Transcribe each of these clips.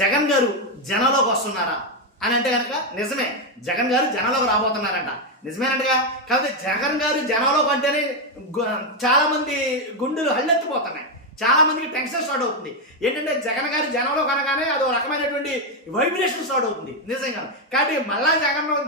జగన్ గారు జనంలోకి వస్తున్నారా అని అంటే కనుక నిజమే. జగన్ గారు జనంలోకి రాబోతున్నారంట, నిజమేనంటగా. కాకపోతే జగన్ గారు జనంలోకి అంటేనే చాలా మంది గుండెలు హళ్ళెత్తిపోతున్నాయి, చాలా మందికి టెన్షన్ స్టార్ట్ అవుతుంది. ఏంటంటే జగన్ గారి జనంలో కనగానే అదో రకమైనటువంటి వైబ్రేషన్ స్టార్ట్ అవుతుంది నిజంగా. కాబట్టి మళ్ళా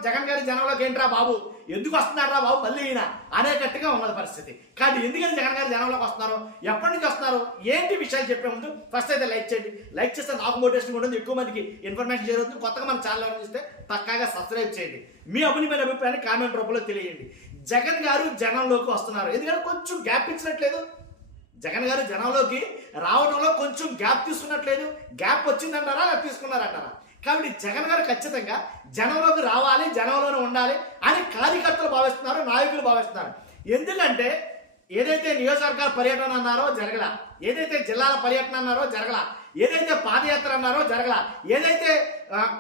జగన్ గారి జనంలోకి ఏంట్రా బాబు, ఎందుకు వస్తున్నారా బాబు మళ్ళీ ఈయన అనేటట్టుగా ఉన్నది పరిస్థితి. కాబట్టి ఎందుకని జగన్ గారి జనంలోకి వస్తున్నారు, ఎప్పటి నుంచి వస్తున్నారు, ఏంటి విషయాలు చెప్పే ముందు ఫస్ట్ అయితే లైక్ చేయండి. లైక్ చేస్తే నాకు మోటివేషన్ ఉంటుంది, ఎక్కువ మందికి ఇన్ఫర్మేషన్ చేరుతుంది. కొత్తగా మన ఛానల్ చూస్తే పక్కాగా సబ్స్క్రైబ్ చేయండి. మీ అమూల్యమైన అభిప్రాయాన్ని కామెంట్ రూపంలో తెలియజేయండి. జగన్ గారు జనంలోకి వస్తున్నారు, ఎందుకంటే కొంచెం గ్యాప్ ఇచ్చినట్లేదు. జగన్ గారు జనంలోకి రావడంలో కొంచెం గ్యాప్ తీసుకున్నట్లేదు. గ్యాప్ వచ్చిందంటారా లేదా తీసుకున్నారంటారా? కాబట్టి జగన్ గారు ఖచ్చితంగా జనంలోకి రావాలి, జనంలోనే ఉండాలి అని కార్యకర్తలు భావిస్తున్నారు, నాయకులు భావిస్తున్నారు. ఎందుకంటే ఏదైతే నియోజకవర్గాల పర్యటన అన్నారో జరగల, ఏదైతే జిల్లాల పర్యటన అన్నారో జరగల, ఏదైతే పాదయాత్ర అన్నారో జరగల, ఏదైతే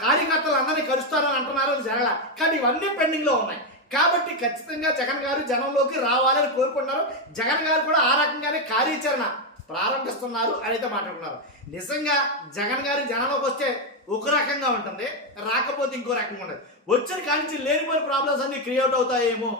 కార్యకర్తలు అందరినీ కలుస్తారని అంటున్నారో జరగల. కానీ ఇవన్నీ పెండింగ్లో ఉన్నాయి. కాబట్టి ఖచ్చితంగా జగన్ గారు జనంలోకి రావాలని కోరుకుంటున్నారు. జగన్ గారు కూడా ఆ రకంగానే కార్యాచరణ ప్రారంభిస్తున్నారు అని అయితే మాట్లాడుతున్నారు. నిజంగా జగన్ గారు జనంలోకి వస్తే ఒక రకంగా ఉంటుంది, రాకపోతే ఇంకో రకంగా ఉంటుంది. వచ్చిన కానించి లేనిపోయిన ప్రాబ్లమ్స్ అన్ని క్రియేట్ అవుతాయేమో.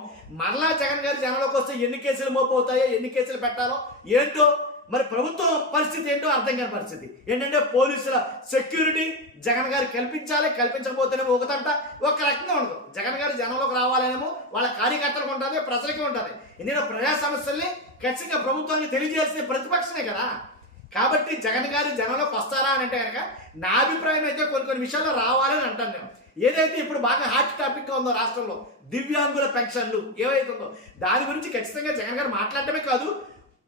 మరలా జగన్ గారు జనంలోకి వస్తే ఎన్ని కేసులు మోపు అవుతాయో, ఎన్ని కేసులు పెట్టాలో ఏంటో, మరి ప్రభుత్వం పరిస్థితి ఏంటో అర్థం కాని పరిస్థితి. ఏంటంటే పోలీసుల సెక్యూరిటీ జగన్ గారు కల్పించాలి, కల్పించకపోతేనేమో ఒకదంట ఒక రకంగా ఉండదు. జగన్ గారు జనంలోకి రావాలనేమో వాళ్ళ కార్యకర్తలకు ఉంటుంది, ప్రజలకి ఉంటుంది. ఎందుకంటే ప్రజా సమస్యల్ని ఖచ్చితంగా ప్రభుత్వానికి తెలియజేయాల్సిన ప్రతిపక్షమే కదా. కాబట్టి జగన్ గారు జనంలోకి వస్తారా అని అంటే కనుక నా అభిప్రాయం అయితే కొన్ని విషయాల్లో రావాలని అంటాను నేను. ఏదైతే ఇప్పుడు బాగా హాట్ టాపిక్గా ఉందో రాష్ట్రంలో దివ్యాంగుల పెన్షన్లు ఏవైతే ఉందో దాని గురించి ఖచ్చితంగా జగన్ గారు మాట్లాడటమే కాదు,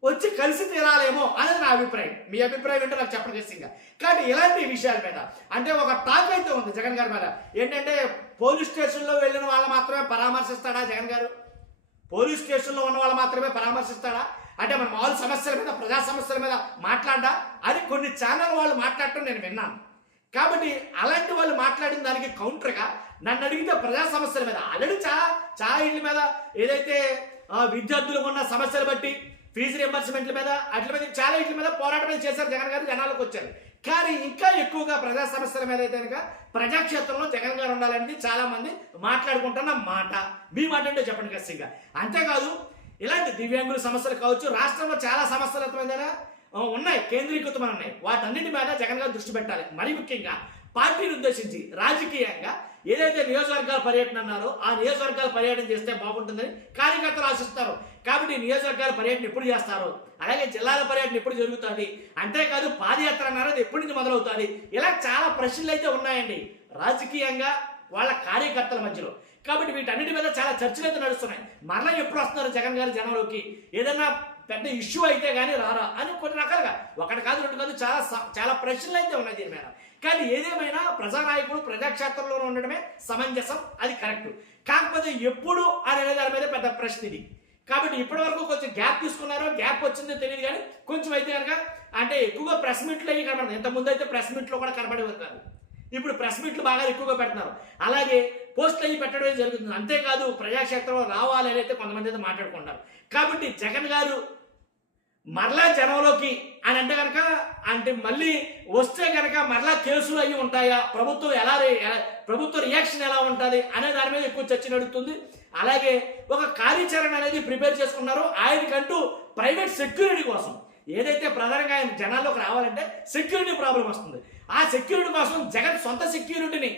వచ్చి కలిసి తీరాలేమో అనేది నా అభిప్రాయం. మీ అభిప్రాయం ఏంటో నాకు చెప్పండి ఖచ్చితంగా. కానీ ఇలాంటి విషయాల మీద అంటే ఒక టాక్ అయితే ఉంది జగన్ గారి మీద. ఏంటంటే పోలీస్ స్టేషన్లో వెళ్ళిన వాళ్ళు మాత్రమే పరామర్శిస్తాడా జగన్ గారు? పోలీస్ స్టేషన్లో ఉన్న వాళ్ళు మాత్రమే పరామర్శిస్తాడా? అంటే మన మామూలు సమస్యల మీద, ప్రజా సమస్యల మీద మాట్లాడా అని కొన్ని ఛానల్ వాళ్ళు మాట్లాడటం నేను విన్నాను. కాబట్టి అలాంటి వాళ్ళు మాట్లాడిన దానికి కౌంటర్గా నన్ను అడిగితే ప్రజా సమస్యల మీద ఆల్రెడీ చాలా ఇళ్ళ మీద ఏదైతే విద్యార్థులకు ఉన్న సమస్యలు బట్టి ఫీజు రియంబర్స్మెంట్ల మీద అట్ల మీద చాలా ఇట్ల మీద పోరాటం చేశారు జగన్ గారు, జనాలకు వచ్చారు. కానీ ఇంకా ఎక్కువగా ప్రజా సమస్యల మీద అయితే కనుక ప్రజాక్షేత్రంలో జగన్ గారు ఉండాలని చాలా మంది మాట్లాడుకుంటున్న మాట. మీ మాట అంటే చెప్పండి ఖచ్చితంగా. అంతేకాదు ఇలాంటి దివ్యాంగుల సమస్యలు కావచ్చు, రాష్ట్రంలో చాలా సమస్యలు ఉన్నాయి, కేంద్రీకృతమైన ఉన్నాయి. వాటన్నిటి మీద జగన్ గారు దృష్టి పెట్టాలి. మరీ ముఖ్యంగా పార్టీని ఉద్దేశించి రాజకీయంగా ఏదైతే నియోజకవర్గాల పర్యటన అన్నారో ఆ నియోజకవర్గాల పర్యటన చేస్తే బాగుంటుందని కార్యకర్తలు ఆశిస్తారు. కాబట్టి నియోజకవర్గాల పర్యటన ఎప్పుడు చేస్తారు, అలాగే జిల్లాల పర్యటన ఎప్పుడు జరుగుతుంది, అంతేకాదు పాదయాత్ర అన్నారు అది ఎప్పటి నుంచి మొదలవుతుంది, ఇలా చాలా ప్రశ్నలు అయితే ఉన్నాయండి రాజకీయంగా వాళ్ళ కార్యకర్తల మధ్యలో. కాబట్టి వీటన్నిటి మీద చాలా చర్చలు అయితే నడుస్తున్నాయి. మరలా ఎప్పుడు వస్తున్నారు జగన్ గారి జనంలోకి, ఏదైనా పెద్ద ఇష్యూ అయితే కానీ రారా అని కొన్ని రకాలుగా, ఒకటి కాదు రెండు కాదు, చాలా ప్రశ్నలు అయితే ఉన్నాయి దీని మీద. కానీ ఏదేమైనా ప్రజానాయకుడు ప్రజాక్షేత్రంలో ఉండడమే సమంజసం, అది కరెక్ట్. కాకపోతే ఎప్పుడు అనే దాని మీద పెద్ద ప్రశ్న ఇది. కాబట్టి ఇప్పటి వరకు కొంచెం గ్యాప్ తీసుకున్నారో, గ్యాప్ వచ్చిందో తెలియదు. కానీ కొంచెం అయితే కనుక అంటే ఎక్కువగా ప్రెస్ మీట్లు అయ్యి కనబడుతుంది. ఇంతకుముందు అయితే ప్రెస్ మీట్లో కూడా కనబడేవారు కాదు, ఇప్పుడు ప్రెస్ మీట్లు బాగా ఎక్కువగా పెడుతున్నారు. అలాగే పోస్టులు అయ్యి పెట్టడమే జరుగుతుంది. అంతేకాదు ప్రజాక్షేత్రంలో రావాలి అని అయితే కొంతమంది అయితే మాట్లాడుకుంటారు. కాబట్టి జగన్ గారు మరలా జనంలోకి అని అంటే కనుక అంటే మళ్ళీ వస్తే కనుక మరలా కేసులు అయ్యి ఉంటాయా, ప్రభుత్వ రియాక్షన్ ఎలా ఉంటుంది అనే దాని మీద ఎక్కువ చర్చ నడుస్తుంది. అలాగే ఒక కార్యాచరణ అనేది ప్రిపేర్ చేసుకున్నారు. ఆయనకంటూ ప్రైవేట్ సెక్యూరిటీ కోసం, ఏదైతే ప్రధానంగా ఆయన జనాల్లోకి రావాలంటే సెక్యూరిటీ ప్రాబ్లం వస్తుంది. ఆ సెక్యూరిటీ కోసం జగన్ సొంత సెక్యూరిటీని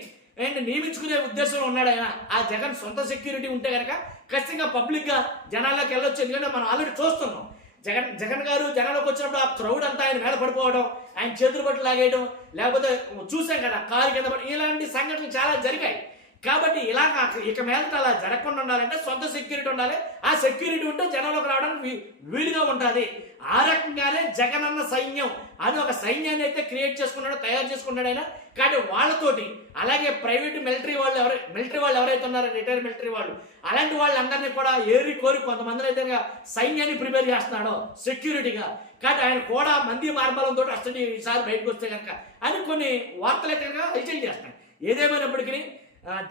నియమించుకునే ఉద్దేశంలో ఉన్నాడు ఆయన. ఆ జగన్ సొంత సెక్యూరిటీ ఉంటే కనుక ఖచ్చితంగా పబ్లిక్గా జనాల్లోకి వెళ్ళొచ్చు. ఎందుకంటే మనం ఆల్రెడీ చూస్తున్నాం జగన్ గారు జనాల్లోకి వచ్చినప్పుడు ఆ క్రౌడ్ అంతా ఆయన మీద పడిపోవడం, ఆయన చేతులు పట్టు లాగేయడం, లేకపోతే చూసాం కదా కారు కింద పడి, ఇలాంటి సంఘటనలు చాలా జరిగాయి. కాబట్టి ఇక మీద అలా జరగకుండా ఉండాలంటే సొంత సెక్యూరిటీ ఉండాలి. ఆ సెక్యూరిటీ ఉంటే జనంలోకి రావడానికి వీలుగా ఉంటుంది. ఆ రకంగానే జగన్ అన్న సైన్యం అని ఒక సైన్యాన్ని అయితే క్రియేట్ చేసుకున్నాడు, తయారు చేసుకున్నాడు ఆయన. కానీ వాళ్ళతోటి అలాగే ప్రైవేట్ మిలిటరీ వాళ్ళు ఎవరైతే ఉన్నారో రిటైర్ మిలిటరీ వాళ్ళు, అలాంటి వాళ్ళందరినీ కూడా ఏరి కోరి కొంతమందిని అయితే సైన్యాన్ని ప్రిపేర్ చేస్తున్నాడు సెక్యూరిటీగా. కాబట్టి ఆయన కూడా మంది మార్బలంతో అసలు ఈసారి బయటకు వస్తే కనుక అని కొన్ని వార్తలు అయితే కనుక హైలైట్ చేస్తున్నాయి. ఏదేమైనప్పటికీ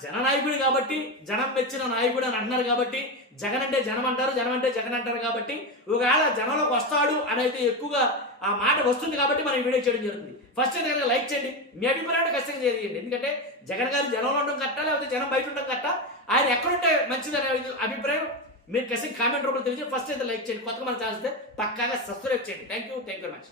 జననాయకుడు కాబట్టి, జనం మెచ్చిన నాయకుడు అని అంటున్నారు కాబట్టి, జగన్ అంటే జనం అంటారు, జనం అంటే జగన్ అంటారు కాబట్టి ఒకవేళ జనంలోకి వస్తాడు అని అయితే ఎక్కువగా ఆ మాట వస్తుంది కాబట్టి మనం ఈ వీడియో చేయడం జరుగుతుంది. ఫస్ట్ అయితే కనుక లైక్ చేయండి, మీ అభిప్రాయాన్ని ఖచ్చితంగా చేయండి. ఎందుకంటే జగన్ గారు జనంలో ఉండడం కరెక్టా లేకపోతే జనం బయట ఉండడం కరెక్టా, ఆయన ఎక్కడుంటే మంచిదనే అభిప్రాయం మీరు ఖచ్చితంగా కామెంట్ రూపంలో తెలియజేయండి. ఫస్ట్ అయితే లైక్ చేయండి, కొత్తగా మన ఛానల్ పక్కాగా సబ్స్క్రైబ్ చేయండి. Thank you very much.